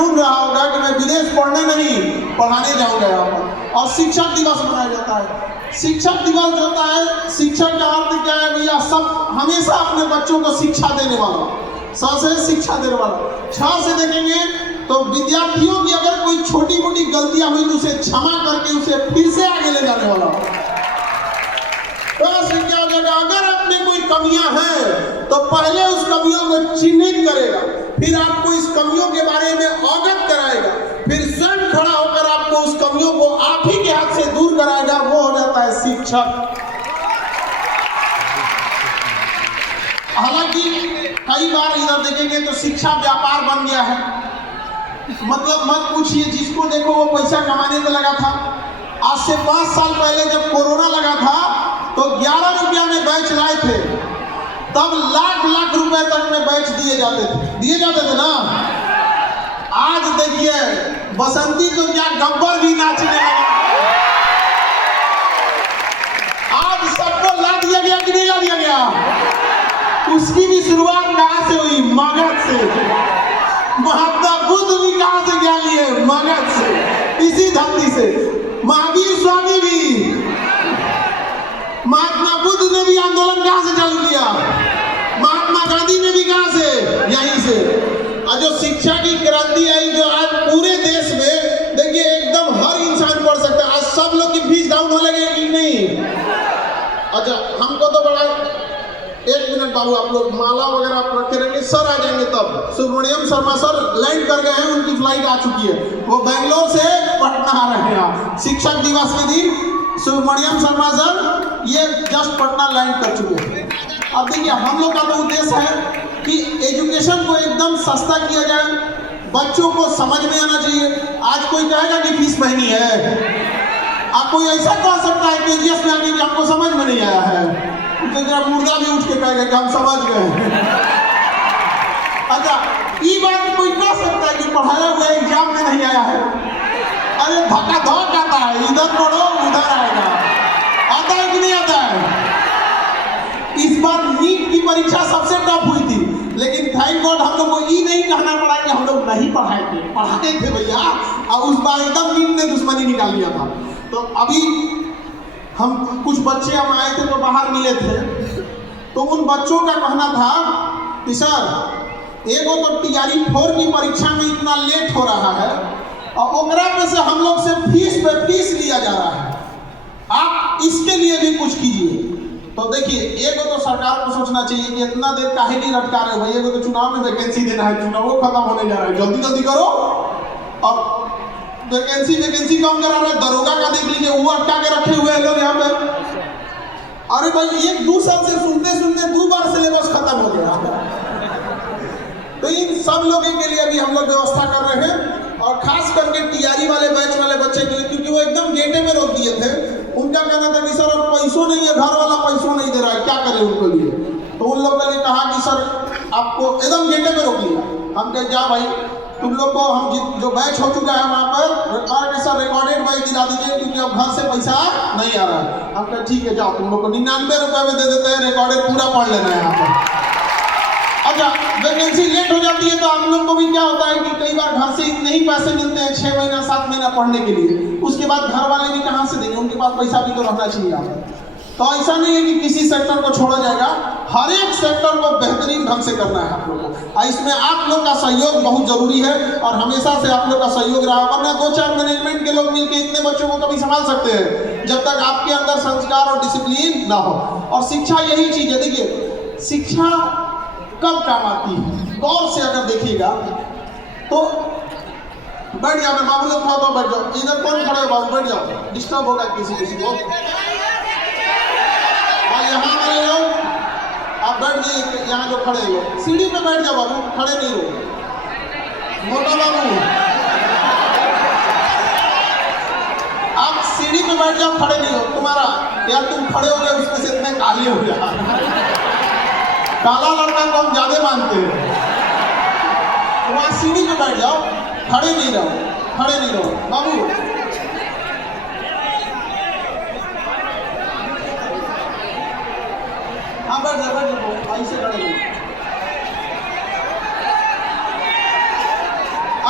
जुनून रहा होगा कि मैं विदेश पढ़ने नहीं, पढ़ाने जाऊंगा यहाँ पर। और शिक्षक दिवस मनाया जाता है। शिक्षक दिवस जो होता है, शिक्षक का अर्थ क्या है भैया? सब हमेशा अपने बच्चों को शिक्षा देने वाला, सबसे शिक्षा देने वाला। छह से देखेंगे तो विद्यार्थियों की अगर कोई छोटी मोटी गलतियां हुई तो उसे क्षमा करके उसे फिर से आगे ले जाने वाला। तो ऐसे क्या हो जाएगा, अगर अपने कोई कमियां हैं तो पहले उस कमियों को चिन्हित करेगा, फिर आपको इस कमियों के बारे में अवगत कराएगा, फिर स्वयं खड़ा होकर आपको उस कमियों को आप ही के हाथ से दूर कराएगा। वो हो जाता है शिक्षक। हालांकि कई बार इधर देखेंगे तो शिक्षा व्यापार बन गया है। मतलब मत पूछिए, जिसको देखो वो पैसा कमाने में लगा था। आज से 5 साल पहले जब कोरोना लगा था तो 11 रुपया में बैच लाए थे, तब लाख लाख रुपए तक में बैच दिए जाते थे ना। आज देखिए बसंती तो क्या गब्बर भी नाचने लगा। आज सबको ला दिया गया कि नहीं ला दिया गया? उसकी भी शुरुआत कहां से हुई? मगध से। महात्मा बुद्ध भी कहां से ज्ञान लिए? मगध से, इसी धरती से। महावीर स्वामी भी, महात्मा बुद्ध ने भी आंदोलन कहां से चालू किया? महात्मा गांधी ने भी कहां से? यहीं से। और जो शिक्षा की क्रांति आई, जो आज पूरे देश में देखिए एकदम हर इंसान पढ़ सकता है। आज सब लोग की फीस डाउन हो लगे कि नहीं? अच्छा, हमको तो बड़ा, 1 मिनट बाबू, आप लोग माला वगैरह आप रखे रहेंगे, सर आ जाएंगे तब। सुब्रमण्यम शर्मा सर लैंड कर गए हैं, उनकी फ्लाइट आ चुकी है, वो बेंगलोर से पटना आ रहे हैं। शिक्षक दिवस के दिन सुब्रमण्यम शर्मा सर ये जस्ट पटना लैंड कर चुके हैं। अब देखिए हम लोग का तो उद्देश्य है कि एजुकेशन को एकदम सस्ता किया जाए, बच्चों को समझ में आना चाहिए। आज कोई कहेगा कि फीस महंगी है, आप कोई ऐसा कह सकता है KGS में आके कि हमको समझ में नहीं आया है, तो जरा मुर्दा भी उठ के कहेगा कि हम समझ गए। अच्छा, ये बात कोई कह सकता है कि पढ़ाया हुआ एग्जाम में नहीं आया है? अरे धक्का धोक आता है, इधर पढ़ो उधर आएगा। आता है कि नहीं आता है? इस बार नीट की परीक्षा सबसे टफ हुई थी, लेकिन थैंक गॉड हम लोग को ये नहीं कहना पड़ा कि हम लोग नहीं पढ़ाए थे भैया। और उस बार एकदम नीट ने दुश्मनी निकाल दिया था। तो अभी हम कुछ बच्चे हम आए थे तो बाहर मिले थे, तो उन बच्चों का कहना था कि सर एगो तो TRE 4 की परीक्षा में इतना लेट हो रहा है और ओकरा पे से हम लोग से फीस पे फीस लिया जा रहा है, आप इसके लिए भी कुछ कीजिए। तो देखिए एगो तो सरकार को सोचना चाहिए कि इतना देर काहे नहीं लटका रहे हो भाई, एगो तो चुनाव में वैकेंसी देना है, चुनाव खत्म होने जा रहा है, जल्दी जल्दी करो। और वैकेंसी कम करा रहे हैं, दरोगा का देख लीजिए, वो अटका के रखे हुए हैं लोग यहाँ पे। अरे भाई 1-2 साल से सुनते सुनते 2 बार सिलेबस खत्म हो गया। तो इन सब लोगों के लिए भी हम लोग व्यवस्था कर रहे हैं, और खास करके TRE वाले बैच वाले बच्चे के लिए, क्योंकि वो एकदम गेटे में रोक दिए थे। उनका कहना था कि सर अब पैसों नहीं है, घर वाला पैसों नहीं दे रहा है, क्या करें उनके लिए। तो उन लोगों ने कहा कि सर आपको एकदम गेटे में रोक लिया। हम कहे जा भाई तुम लोग को हम जो बैच हो चुका है वहाँ पर सर रिकॉर्डेड बैच दिला दीजिए, क्योंकि अब घर से पैसा नहीं आ रहा है। हम कहे ठीक है जाओ, तुम लोग को 99 रुपये में दे देते हैं, रिकॉर्डेड पूरा पढ़ लेना है यहाँ पर। अच्छा, वैकेंसी लेट हो जाती है तो हम लोग को भी क्या होता है कि कई बार घर से नहीं पैसे मिलते हैं 6 महीना 7 महीना पढ़ने के लिए, उसके बाद घर वाले भी कहाँ से देंगे, उनके पास पैसा भी तो रहना चाहिए यहाँ पर। तो ऐसा नहीं है कि किसी सेक्टर को छोड़ा जाएगा, हर एक सेक्टर को बेहतरीन ढंग से करना है आप लोगों को। इसमें आप लोग का सहयोग बहुत जरूरी है, और हमेशा से आप लोग का सहयोग रहा। वरना 2-4 मैनेजमेंट के लोग मिलकर इतने बच्चों को कभी संभाल सकते हैं जब तक आपके अंदर संस्कार और डिसिप्लिन ना हो। और शिक्षा यही चीज है। देखिए शिक्षा कब काम आती है, गौर से अगर देखिएगा तो बैठ जाओ, बाबू लोग खाओ तो बैठ जाओ, इधर कौन खड़े हो बाबू, बैठ जाओ, डिस्टर्ब होगा किसी को। यहाँ वाले लोग आप बैठ जाइए, यहाँ जो खड़े लोग सीढ़ी पे बैठ जाओ बाबू, खड़े नहीं हो। मोटा बाबू आप सीढ़ी पे बैठ जाओ, खड़े नहीं हो। तुम्हारा यार तुम खड़े हो गए उसमें से इतने काले हो जाए, काला लड़का को हम ज्यादा मानते हैं। तो वहाँ सीढ़ी पे बैठ जाओ, खड़े नहीं रहो बाबू। हाँ बैठ जाओ, ऐसे खड़े नहीं।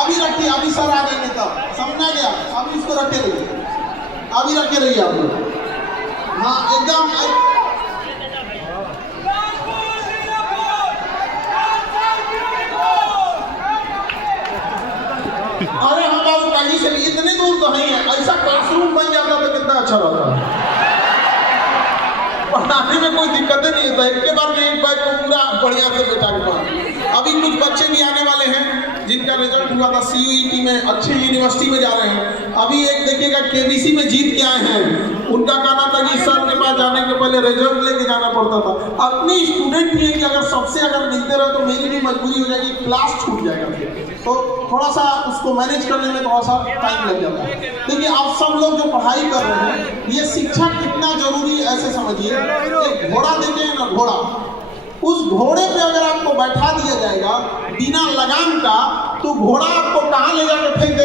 अभी रखिए, अभी सर आ गए तब समझा गया। अभी इसको रखे रहिए, अभी रखे रहिए आप लोग। हाँ एकदम। अरे हाँ बाबू, कहीं से इतने दूर तो नहीं है, ऐसा क्लासरूम बन जाता तो कितना अच्छा रहता। पढ़ाने में कोई दिक्कत नहीं होता, एक के बार में एक बैच को पूरा बढ़िया से बैठा के पढ़ा। अभी कुछ बच्चे भी आने वाले हैं जिनका रिजल्ट हुआ था CUET में, अच्छी यूनिवर्सिटी में जा रहे हैं। अभी एक देखिएगा KBC में जीत के आए हैं, उनका कहना था कि सर के पास जाने के पहले रिजल्ट लेके जाना पड़ता था। अपने स्टूडेंट भी है कि अगर सबसे अगर मिलते रहे तो मेरी भी मजबूरी हो जाएगी, क्लास छूट जाएगा फिर, तो थोड़ा सा उसको मैनेज करने में थोड़ा सा टाइम लग जाता है। देखिए आप सब लोग जो पढ़ाई कर रहे हैं, ये शिक्षा कितना जरूरी है ऐसे समझिए। एक घोड़ा देते हैं ना, घोड़ा, उस घोड़े पे अगर आपको बैठा दिया जाएगा बिना लगाम का, तो घोड़ा आपको कहाँ ले जाकर फेंक